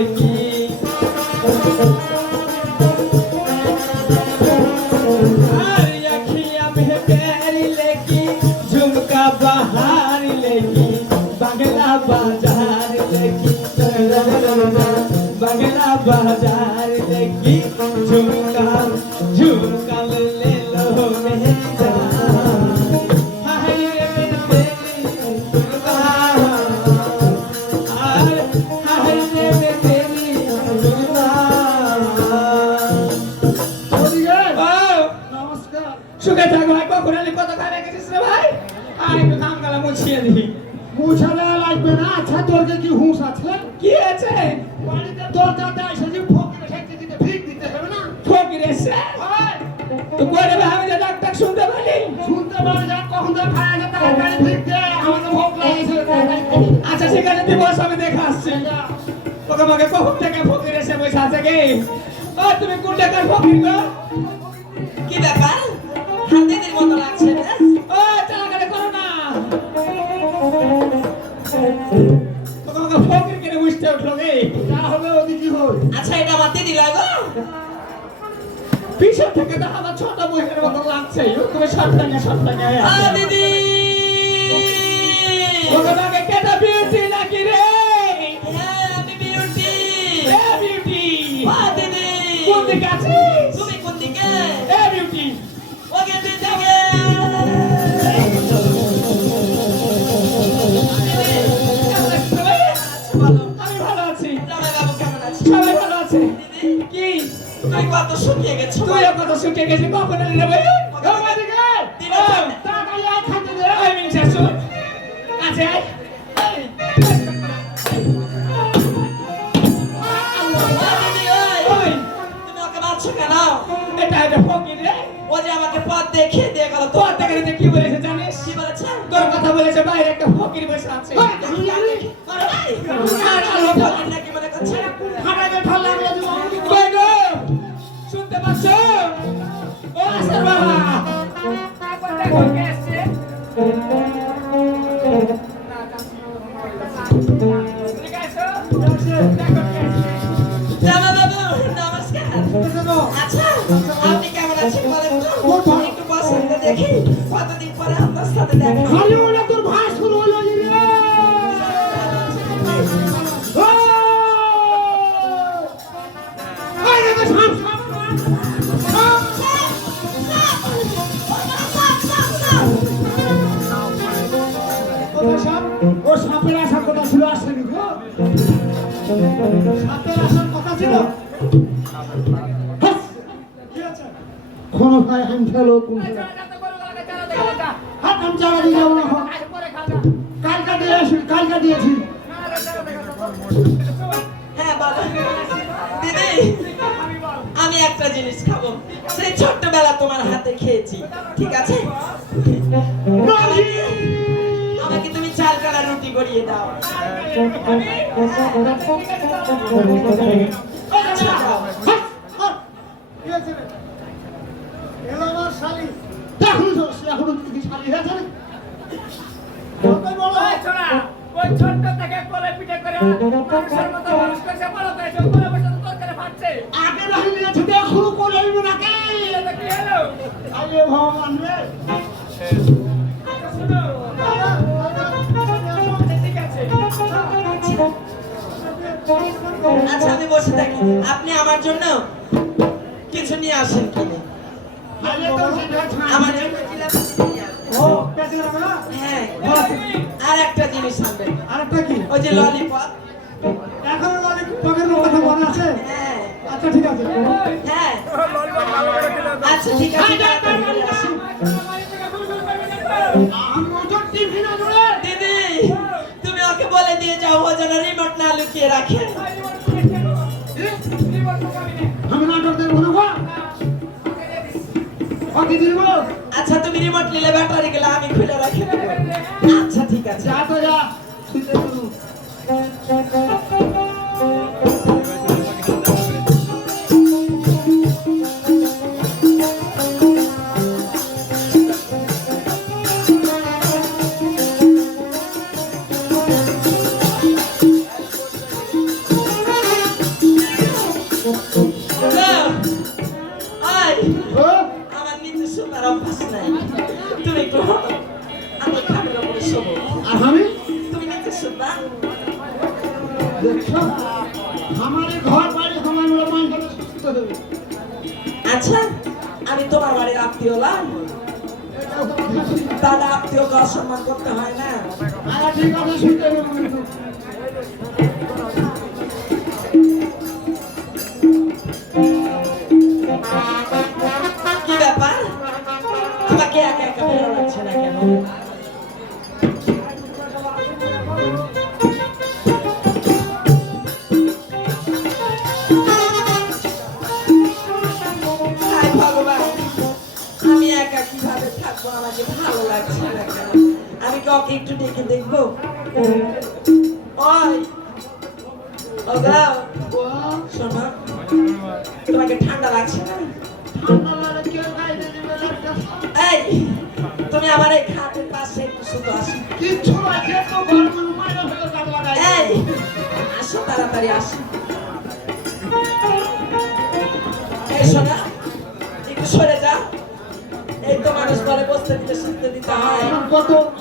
लेकी अरे अखियां में प्यारी लेकी झुमका बहार लेकी बंगला बाजार लेकी बंगला बाजार लेकी झुमका झुमका ले लो मेरा हाय रे तेरी झुमका हाय रे तेरी झुमका নমস্কার। সুখে থাকো ভাই কখন আলি কত খাবে গেছিস রে ভাই আয় একটু নাম গালা মুছিয়ে দি মুছালে লাগবে না। আচ্ছা তোর কি হুঁশ আছে? কি আছে বাড়িতে তোর দাদা এসে যে ফকিরে ঠেকতে দিতে ভিক দিতে হবে না? ফকির এসে হয়। তো করে আমি যে ডাক্তার শুনতে পারি শুনতে পারি যা কখন তো খায় না তাড়াতাড়ি ভিক দে আমাকে ভোগ লাগছে তাড়াতাড়ি খেয়ে নে। আচ্ছা ঠিক আছে তুই বস আমি দেখে আসছি তোকে আমাকে কখন থেকে ফকির এসে বসে আছে কি ও তুমি কোন টাকার ফকির গো কি ব্যাপার হাতেদের মতো লাগছে না ও চালাকালে করো না তোকে আমাকে ফকির কিনে বুঝতে উঠলো কি যা হবে ওদিকে কি হবে? আচ্ছা এটা আমার দিদি লাগো পিছন থেকে তো আমার ছোট বইয়ের মতো লাগছে তুমি সন্তানে দিদি তোকে আমাকে কেটা বিউটি নাকি রে হ্যাঁ আমি বিউটি এ বিউটি দিদি কোন দিকে আছিস তুমি কোন দিকে এ বিউটি ওকে তুই যাবে আমি ভালো আছি জামাই বাবু কেমন আছে সবাই ভালো আছে দিদি কি তুই কত শুকিয়ে গেছো তুইও কত শুকিয়ে গেছিস কখন এলি রে ভাই দিদি তাড়াতাড়ি আয় খাইতে দে। আই মিন শাশু আছে দিদি ওই তুমি ওকে মারছো কেন এটা এটা ফকির রে ও যে আমাকে পথ দেখিয়ে দিয়ে গেল তো তোর থেকে যে কি বলেছে জানিস কি বলেছে তোর কথা বলেছে বাইরে একটা ফকির বসে আছে আমি জানি। নাকি মনে করছে খাটাকে ঠাল লাগলে দিব। কই গো শুনতে পাচ্ছ ও আসার বাবা দেখো কে আসছে জামা বাবু নমস্কার আচ্ছা আপনি কেমন আছেন বলেন তো একটু পছন্দ দেখি কতদিন পরে আপনার সাথে দেখা খালি ওটা তোর ভাই শুরু হলো রে। ওই দেখো সাপ সাপ ও সাপের আসার কথা ছিল আসেনি গো। সাপের আসার কথা ছিল। কোন ভাই আমি ফেলো হাত আমি চালা দিয়ে যাবো না কালকা দিয়েছি হ্যাঁ বলো দিদি আমি একটা জিনিস খাবো সেই ছোট্টবেলা তোমার হাতে খেয়েছি ঠিক আছে আমাকে তুমি চাল কালা রুটি গড়িয়ে দাও আচ্ছা, দাও। ওই ছোট্ট থেকে কোলে পিঠে করে মানুষের মতো মানুষ করছে বড় করেছে কোলে বসে তো তরকারি ফাটছে আগে রহিলে ছুটে শুরু করে এলব নাকি এটা কি হলো আরে ভগবান রে শুনো ঠিক আছে আচ্ছা আমি বসে থাকি আপনি আমার জন্য কিছু নিয়ে আসেন কিনে আরে তো সেটা আমার জন্য জিলাপি নিয়ে আসেন। ও পেছনে না হ্যাঁ আর একটা জিনিস আনবেন আরেকটা কি ওই যে ললিপপ এখন পকের কথা মনে আছে হ্যাঁ আচ্ছা ঠিক আছে হ্যাঁ আচ্ছা ঠিক আছে তাড়াতাড়ি আসি। আমি ওজন টিফিন আনলে দিদি তুমি ওকে বলে দিয়ে যাও ও যেন রিমোট না লুকিয়ে রাখে আমি নাটক দেখবো না গো ওকে দিব আচ্ছা তুমি রিমোট নিলে ব্যাটারি গেলে আমি খুলে রাখি আচ্ছা ঠিক আছে যা তো যা শুতে শুরু দেখছো আমার এই ঘর বাড়ি আমার মানুষ সুস্থ দেবে আচ্ছা আমি তোমার বাড়ির আত্মীয় লাম দাদা আত্মীয়কে অসম্মান করতে হয় না। ঠিক আছে শুনতে হবে কিন্তু কি ব্যাপার আমাকে একা একা ভালো লাগছে না কেন? হায় ভগবান আমি একা কিভাবে থাকবো আমাকে ভালো লাগছে না কেন? আমি কি ওকে একটু ডেকে দেখবো? ওই ও দাও শোনো তোমাকে ঠান্ডা লাগছে না? এই তুমি আমার এই খাটের পাশে একটু শুধু আসো। কিচ্ছু আছে তো গরম মাইরা ফেলে কাট লাগাই এই আসো তাড়াতাড়ি আসো। এই শোনা একটু সরে যা। এই তো মানুষ বলে বসতে দিতে শুনতে দিতে হয়।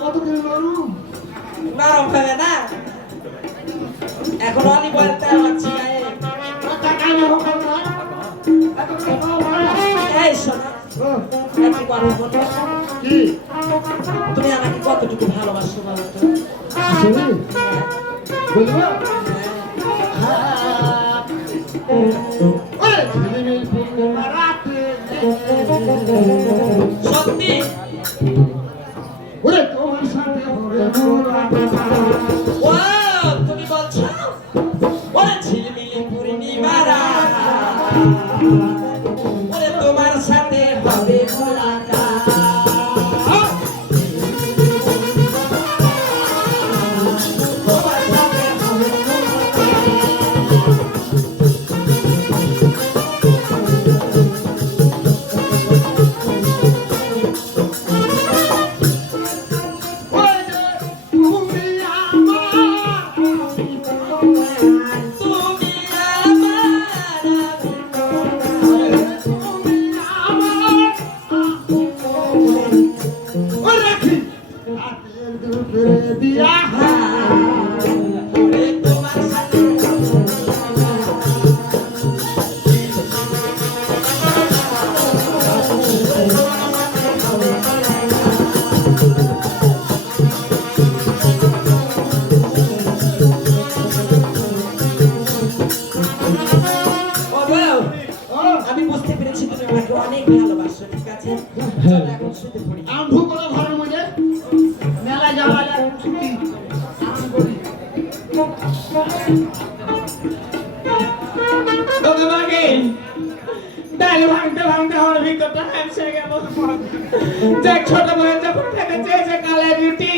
কতদিন নরম নরম হবে না এখন অলি বয়ের তেল লাগছে গায়ে। এই শোনা একটু কথা বলো। কি তুমি আমাকে কতটুকু ভালোবাসো বলো তো? শুনি বুঝবো সত্যি ওরে তোমার সাথে হবে ও তুমি বলছো ওরে ঝিলমিলি পূর্ণিমারা ওরে তোমার সাথে হবে মোলাকাত। তোমার সাথে হবে তুমি আমার তুমি আমার তুমি আমার ও রাখি হাতের দুপুরে দিয়া ওরে তোমার সাথে আমি বুঝতে পেরেছি তুমি আমাকে অনেক ভালোবাসো। ঠিক আছে চলো এখন শুতে পড়ি। আম্ভু করে ঘরের মধ্যে মেলা যাওয়া যায় ছুটি আরাম করি তোমাকে ডাল ভাঙতে ভাঙতে আমার ভিতরটা হ্যামসে গেল। যে ছোট বয়স যখন খেতে চেয়েছে কালের রুটি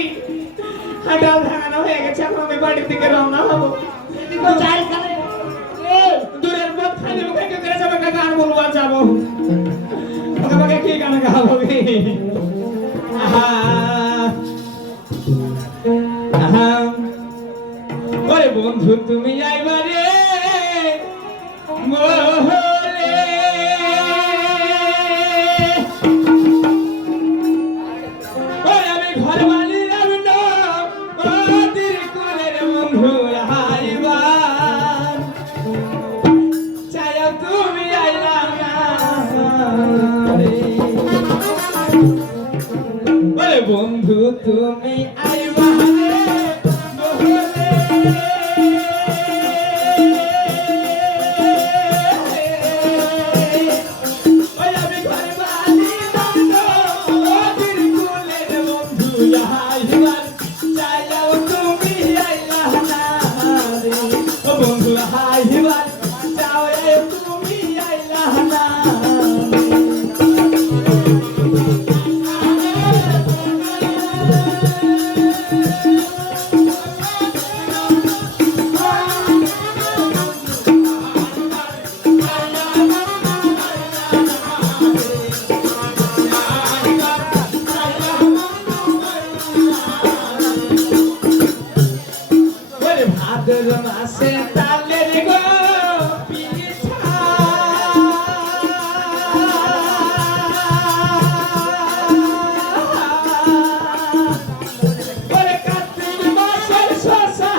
ডাল ভাঙানো হয়ে গেছে। এখন আমি বাড়ির দিকে রওনা হবো। চাই খালে দূরের পথ খালি মুখে কেউ করে যাবে গান বলবো আর যাবো। আমাকে কি গান গাবো? আহা আহা ওরে বন্ধু তুমি আইবারে মোহরে ওরে আমি ঘর বাড়ি যাবো না ওদের কুলের বন্ধু আইবার চাইও তুমি আইলা না রে। ওরে বন্ধু তুমি আইবা রে মোহরে ওই আমি ঘর বাড়ি যাবো না ওদের কুলের বন্ধু আইবার চাইও তুমি আইলা না রে। ও বন্ধু আইবার চাও তুমি আইলা না ওরে ভাদ্র মাসে তালের গো পিঠা ওরে কার্তিক মাসের শশা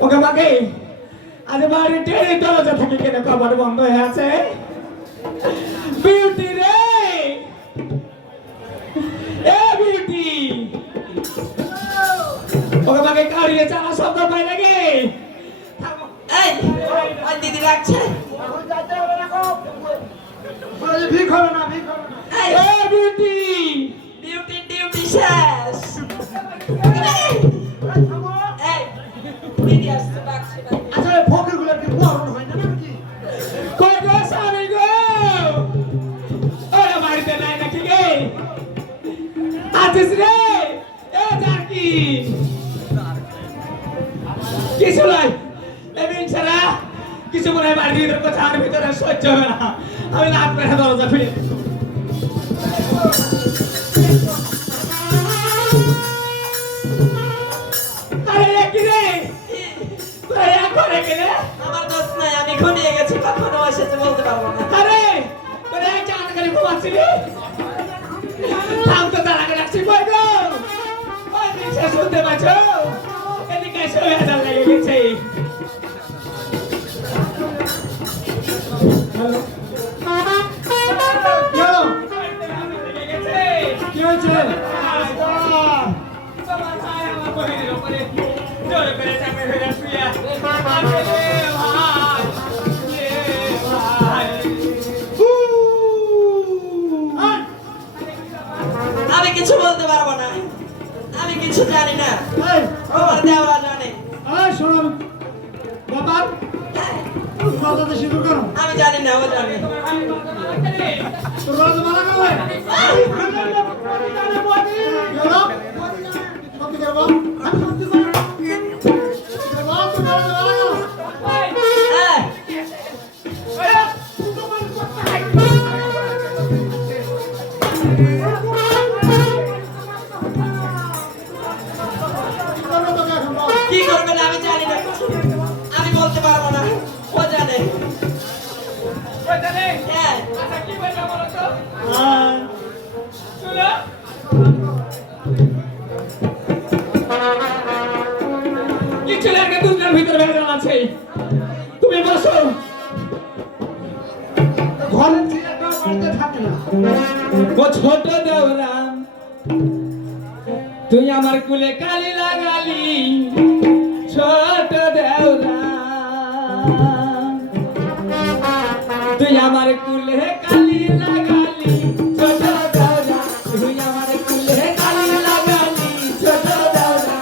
ওকে বাকি আজ বাড়ির টেনে দরজা থেকে কেন কবার বন্ধ হয়ে আছে বিউটি রে এ বিউটি ওকে বাকি কারিয়ে চালা শব্দ পাই নাকি এই ওই দিদি রাখছে ভিক হবে না ভিক হবে না এই এ বিউটি ডিউটি ডিউটি শেষ এই দিদি আসছে ডাকছে আচ্ছা এই ফকিরগুলো কি মরণ হয় না নাকি কই গো স্বামী গো ওরা বাড়িতে নাই নাকি গে আছিস রে এ জাকি কিছু নাই এমন ছাড়া কিছু মনে হয় বাড়ির ভিতরে কথা আর ভিতরে সহ্য হবে না আমি রাত করে দরজা খুলে আরে এ কি রে তোরা এক করে কে রে আমার দোষ নাই আমি ঘুমিয়ে গেছি কখনো এসেছে বলতে পারবো না আরে তোরা এক জায়গা করে ঘুমাচ্ছিলি থাম তো তার আগে রাখছি বই গো ওই নিচে শুনতে পাচ্ছ এদিকে এসে হয়ে হাজার লেগে গেছে কি হয়েছে আমি কিছু বলতে পারবো না আমি কিছু জানি না এই আমার দেওয়া জানে এই শোনো বাবার মাথাতে সিঁদুর কেন আমি জানি না ও জানে তোর রাজা মারা গেল সত্যি করে বল সত্যি করে বল তোর রাজা মারা গেল কি করবে না আমি জানি না কিছু। আমি বলতে পারবো না ও জানে হ্যাঁ কিছু লাগে দুজনের ভিতরে ভেজাল আছে তুমি বসো ঘরের ছেলেটা বাড়িতে থাকে না ও ছোট দেওরা তুই আমার কুলে কালি লাগালি ছোট দেওরা তুই আমার কুলে কালি লাগালি ছোট দেওরা তুই আমার কুলে কালি লাগালি ছোট দেওরা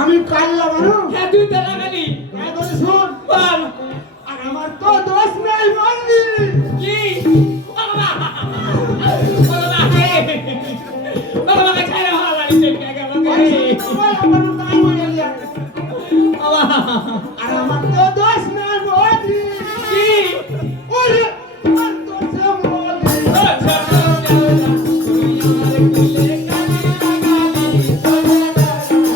আমি কাল লাগানো হ্যাঁ তুই তো লাগালি এখন শোন বল আর আমার তো দোষ নাই বলবি কি বাবা বাবা বাবা ছায়া হওয়া বাড়িতে গেল আমার তাই মনে যায় বাবা আর আমার তো দোষ নাই বলবি কি ওরে আমার দোষ বলবি ও ছোট দেওরা তুই আমার কুলে কালি লাগালি ছোট দেওরা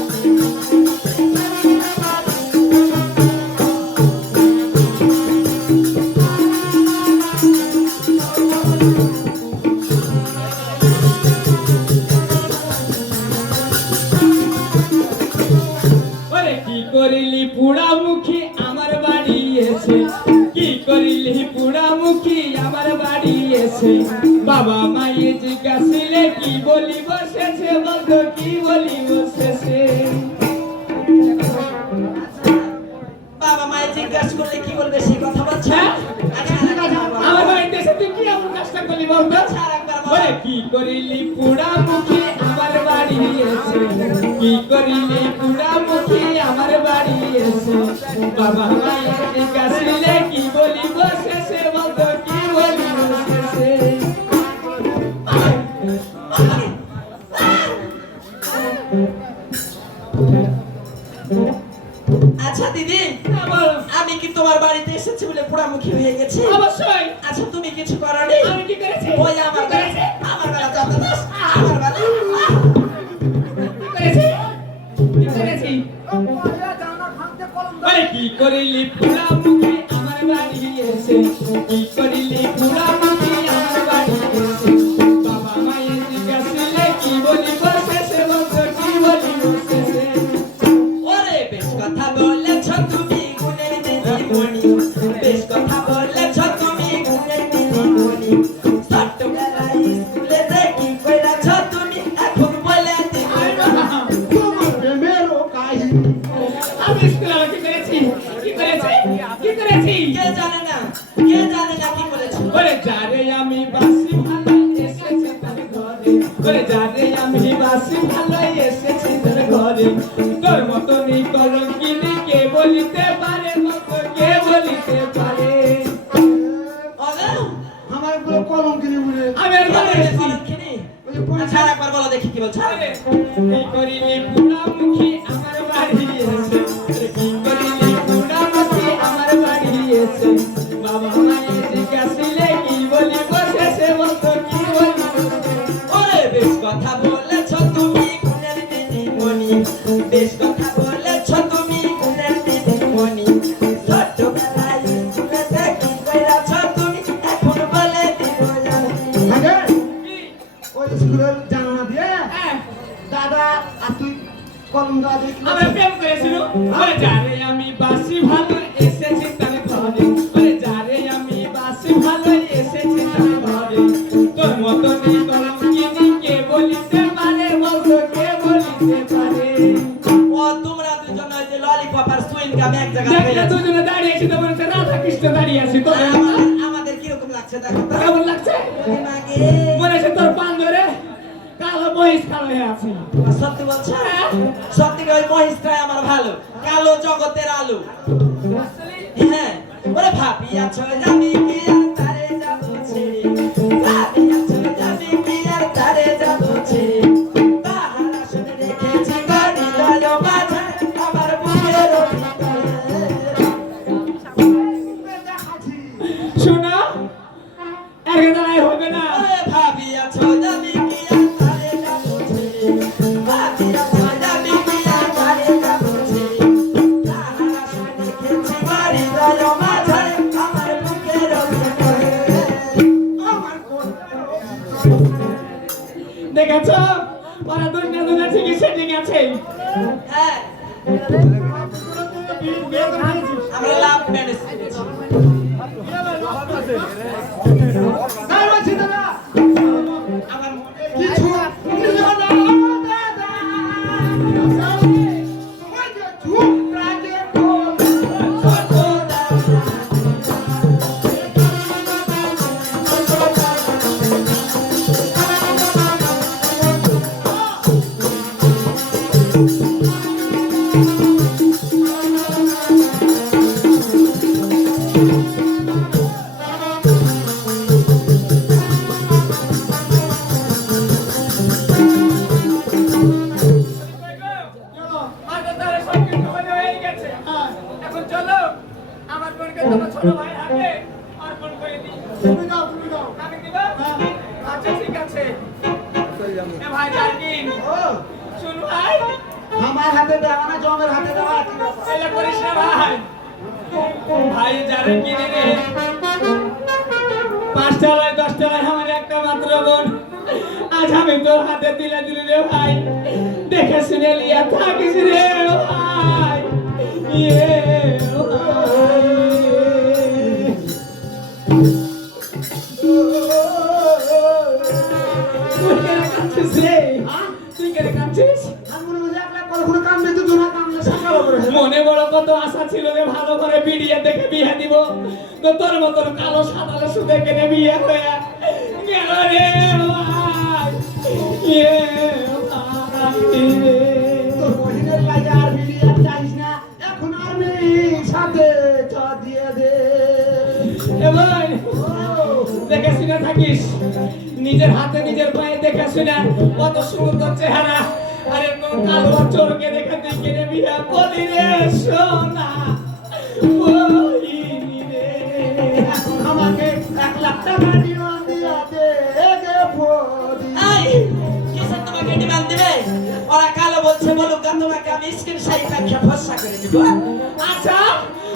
ওরে কি করিলি পুড়ামুখী আমার বাড়ি এসে কি করিলি পুড়ামুখী আমার বাড়ি এসে বাবা মায়ে জিজ্ঞাসিলে কি বলি বসেছে বলতো কি বলি বসেছে বাবা মায়ের জিজ্ঞাসা করলে কি বলবে সেই কথা বলছে হ্যাঁ? আচ্ছা ঠিক আছে আমার বাড়িতে এসে তুই কি এমন কাজটা করলি বলতো আচ্ছা আরেকবার বল। ওরে কি করিলি পুড়ামুখী আমার বাড়ি এসে কি করিলি পুড়ামুখী আমার বাড়ি এসে বাবা মায়ের জিজ্ঞাসিলে কি বলি বসেছে বলতো কি বলি বসেছে আচ্ছা দিদি হ্যাঁ, বল। আমি কি তোমার বাড়িতে এসেছি বলে পোড়ামুখী হয়ে গেছি অবশ্যই আচ্ছা তুমি কিছু করনি আমি কি করেছি ওই আমার বেলা যত দোষ আমার বেলা কি করেছি করিলি পুরা মুখে আমার বাড়ি এসে কি করিলি পুরা মুখে আমার বাড়ি এসে বাবা মায়ের জিজ্ঞাসিলে কি বলিব শেষে বলতো কি বলিব শেষে ওরে বেশ কথা বলেছ তুমি গুণের দিদিমণি বেশ কথা বলেছ তুমি গুণের দিদিমণি ছোটবেলায় স্কুলে কি কইরাছ তুমি এখন বলে দিবি তোমার প্রেমেরও কাহিনী আমি স্কুলে কি করেছি কি করেছি কি করেছি কে জানে না কি বলেছ ওরে যারে আমি বাসি ভালো এসেছি তার ঘরে ওরে যারে আমি বাসি ভালো এসেছি তার ঘরে তোর মতনই কলঙ্কিনী কে বলিতে পারে মতো কে বলিতে পারে ওগো আমার গুলো কলঙ্কিনী বলে আমি আর বলে এসেছি কলঙ্কিনী ওই যে পরিচয় আচ্ছা একবার বলো দেখি কি বলছো আরে, কি করিলি পুরামুখী আমার বাড়ি এসে আরে, কি করিলি পুরামুখী আমার বাড়ি এসে বাবা মায়ের জিজ্ঞাসিলে কি বলিব শেষে বলতো কি বলিব ওরে বেশ কথা বলেছ তুমি গুণের দিদিমণি বেশ কথা বলেছ তুমি গুণের দিদিমণি ছোটবেলায় স্কুলে কি কইরাছ তুমি এখন বলে দিব আগে কি? ওই স্কুলে জানা দিয়ে হ্যাঁ, দাদা আর তুই কলম দেওয়া দিয়ে কি আমরা করছিস? প্রেম করেছিল ওরে যারে আমি বাসি ভালো এসেছি তার ঘরে ওরে যারে আমি বাসি ভালো এসেছি তার ঘরে তোর মতনই কলঙ্কিনী কে বলিতে পারে বলতো কে বলিতে পারে ও তোমরা দুজন ওই যে ললিপপ আর সুইং গাম এক জায়গায় দেখলে পেয়েছো দুজনে দাঁড়িয়ে আছি তো বলছে রাধা কৃষ্ণ দাঁড়িয়ে আছি তো আমাদের কিরকম লাগছে দেখো তো কেমন লাগছে মাগে মনে হচ্ছে তোর পান ধরে কালো মহিষ কালো হয়ে আছে সত্যি বলছো সত্যি ওই মহিষটাই আমার ভালো কালো জগতের আলো হ্যাঁ ওরে ভাবি আছো জানি কি আর তারে যাবো ছেড়ে ভাবি আছো জানি কি আর তারে যাবো ছেড়ে তাহারা শুনে রেখেছি গাড়ি দয় মাঝে আমার বুকের শোনা এর দাঁড়াই হবে না ওরে ভাবি আছো জানি কি আর তারে যাবো ছেড়ে ভাবি আছো জানি কি আর তারে যাবো ছেড়ে তাহারা শুনে রেখেছি গাড়ি দয় মাঝে আমার বুকের আমার কোন দেখেছ ওরা দুনিয়া দুনিয়া ঠিকই সেটিং আছে হ্যাঁ বিয়ে করে ফেলেছিস। আমরা লাভ ম্যানেজ করেছি তাই বলছি দাদা আমার কিছু নিও না দাদা ওই যে চুপ রাগে বল এখন চলো আমার বোনকে তোমার ছোট ভাই হাতে অর্পণ করে দিই তুমি দাও আমি দিব আচ্ছা ঠিক আছে এ ভাই জার্কিন ও শুন ভাই আমার হাতে দেওয়া না জমের হাতে দেওয়া কি ব্যাপার? এলে করিস না ভাই ভাই যারে কিনে রে 5 টাকায় 10 টাকায় আমার একটা মাত্র বোন আজ আমি তোর হাতে দিলে দিলি রে ভাই দেখে শুনে লিয়া থাকিস রে ভাই ইয়ে ভাই তুই কেন কাঁদছিস রে তুই কেন কাঁদছিস আমি মনে করি একলা কখনো কামড়ে তো জোড়া কামড়ে সকাল করে মনে বড় কত আশা ছিল রে ভালো করে বিড়িয়ে দেখে বিয়ে দিব তো তোর মতন কালো সাদালে সুদে কেনে বিয়ে হয়ে গেল রে ভাই ইয়ে ভাই তোর বহিনের লাগে আর বিলিয়ে চাইস না এখন আর মেয়ে সাথে চ দিয়ে দে এ ভাই দেখে শুনে থাকিস নিজের হাতে নিজের পায়ে দেখে শুনে কত সুন্দর চেহারা আরে কোন কালো চোরকে দেখে তুই কেনে বিয়ে বলি রে সোনা বলিনি রে এখন আমাকে 1 লাখ টাকা দিও দিয়া দে গে ফোদি এই কিসের তোমাকে ডিমান্ড দিবে ওরা কালো বলছে বলুক গা তোমাকে আমি স্ক্রিন শাড়ি কাছে ভরসা করে দিব আচ্ছা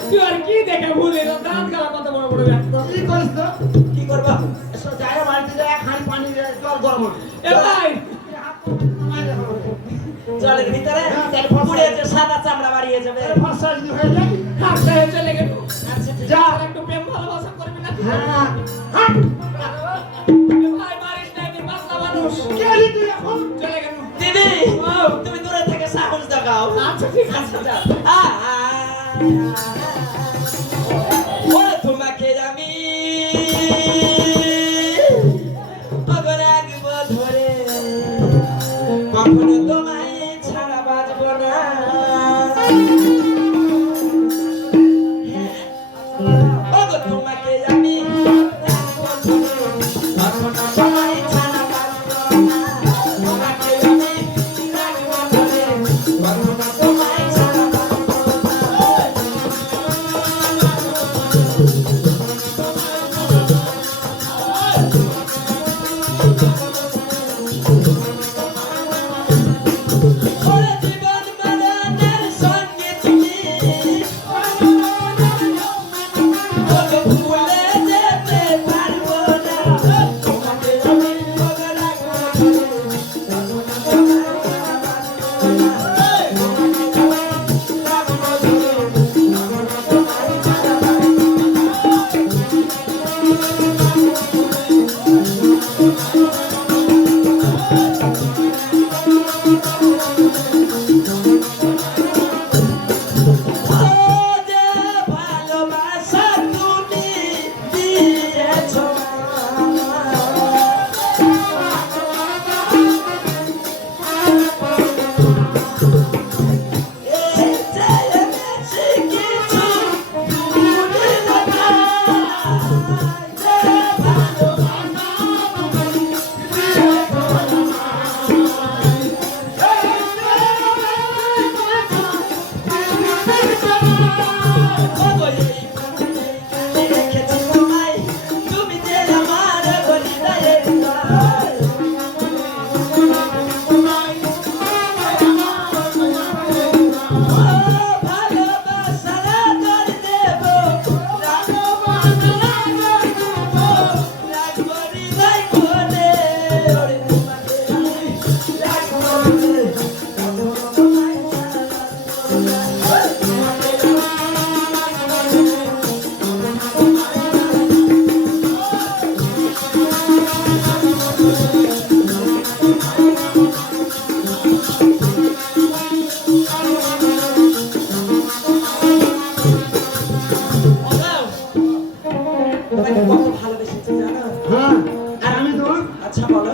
তুই আর কি দেখে ভুলে দাঁত গালা কত বড় বড় ব্যক্ত কি করিস তো কি করবা এসব জায়গা বাড়িতে যায় খালি পানি দিয়ে জল গরম হবে। এ ভাই জলের ভিতরে হ্যাঁ, তাহলে ভরসা- পুড়ে যে সাদা চামড়া বাড়িয়ে যাবে ফর্সা যদি হয়ে যায় হাতটা চলে গেল আচ্ছা ঠিক যা। আর একটু প্রেম ভালোবাসা করবি না হ্যাঁ হাট এ ভাই মারিস না কি বাচ্চা মানুষ কে আলি তুই এখন চলে গেল দিদি তুমি দূরে থেকে সাহস দেখাও আচ্ছা ঠিক আছে আচ্ছা ও তোমাকে আমি অগর রাখব ধরে কখনো তোমায় ছাড়া বাঁচব না ওগো তোমাকে আমি রাখব ধরে কখনো তোমায় ছাড়া বাঁচব না তোমাকে আমি রাখব ধরে কখনো তোমায় ছাড়া বাঁচব না ওরে জীবন মারানের সঙ্গে তুমি ওকে ভুলে যেতে পারবো না তোমাকে আমি ওকে রাখবো ও যে ভালোবাসা তুমি দিয়েছো এই চেয়ে বেশি কিছু ভুলি না যে ভালোবাসা রেখেছি তোমায় তুমি যে আমার হৃদয়ের প্রাণ। ও ভালোবাসার আদর দেব, রাখবো হৃদয় কোণে। ওরে তোমাকে আমি রাখবো রে, তোমায় তোমাকে কত ভালোবেসেছি জানো? হ্যাঁ আর আমি তোমার আচ্ছা বলো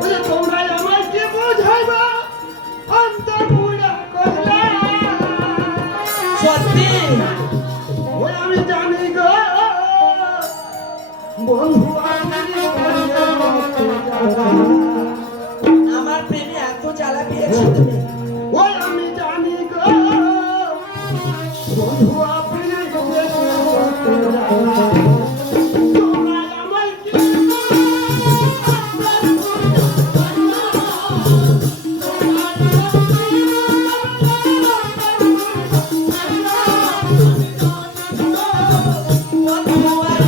ওরে তোমরা আমায় কি বুঝাইবা অন্তর পুরা কইলা সত্যি ওই আমি জানি গো বন্ধু আমি আমার প্রেমে এত জ্বালা পেয়েছো তুমি ওই আমি জানি গো বন্ধু আপনি তোমরা আমায় কি বন্ধু আর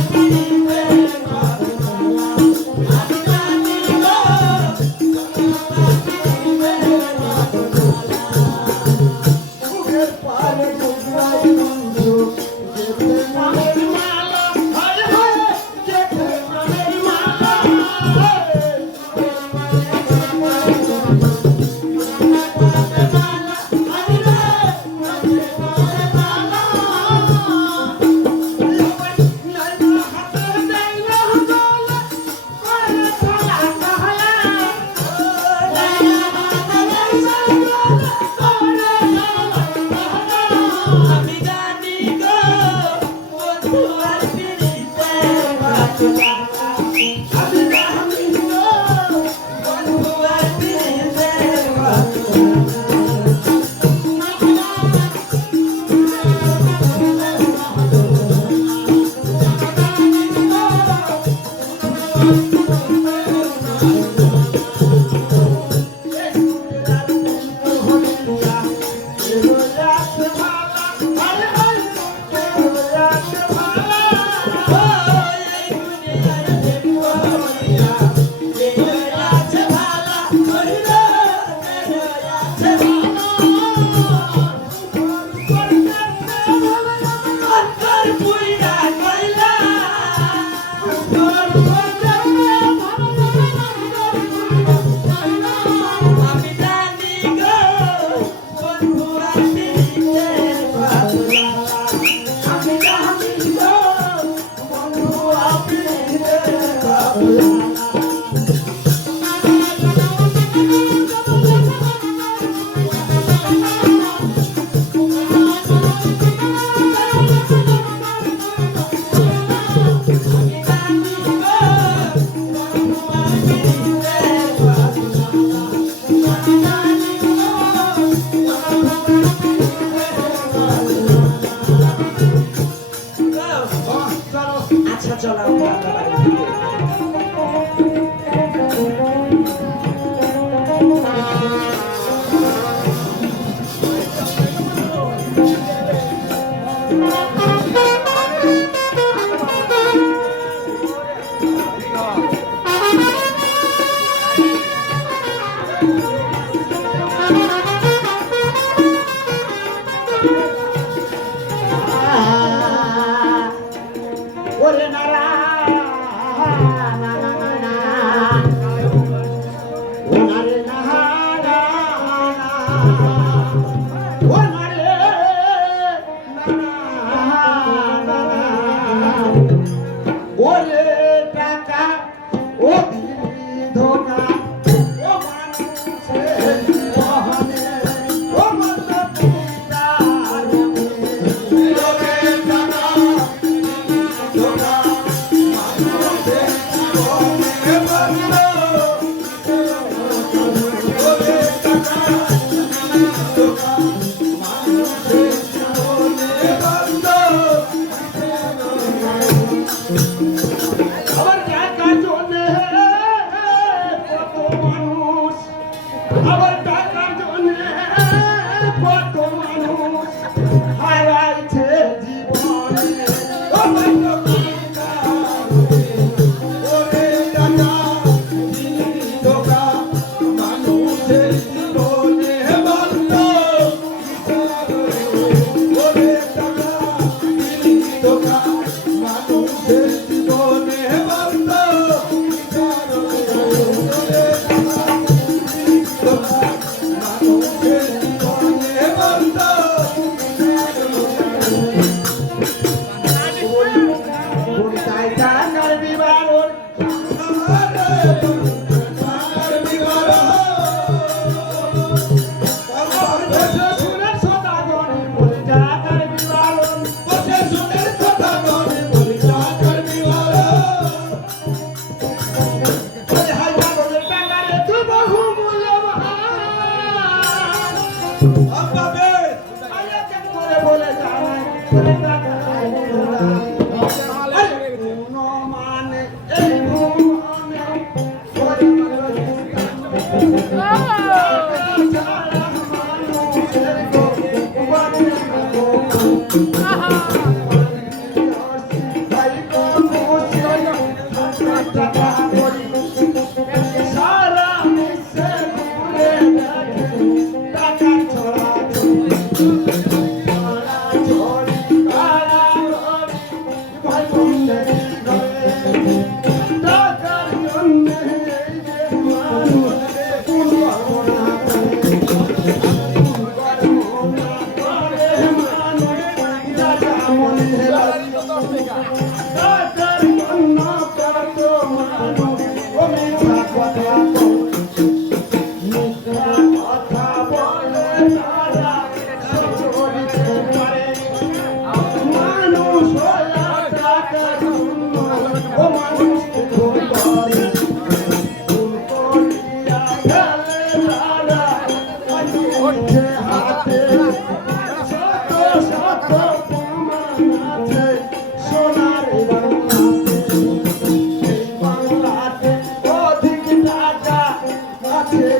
আবার টাকার জন্য কত মানুষ হারাইছে জীবনে ও ভাই ওরে টাকা ধোকা মানুষের জীবনে বন্ধ ওরে টাকা ধোকা মানুষের জীবনে বন্ধ সারা মিশে ঘুরে টাকা ছড়া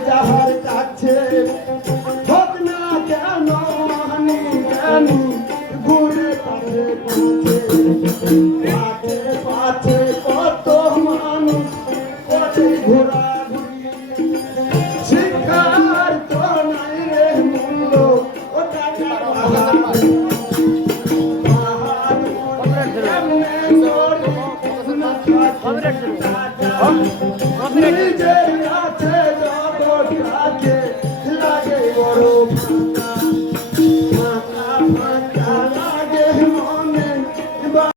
যাহার কাছে হোক না কেন মানি কেন ঘুরে পাশে পাশে পাশে কত মানুষ করে ঘোরাঘুরি শিক্ষার তো নাই রে মূল্য ও টাকা নিজের কাছে জগৎ লাগে বড়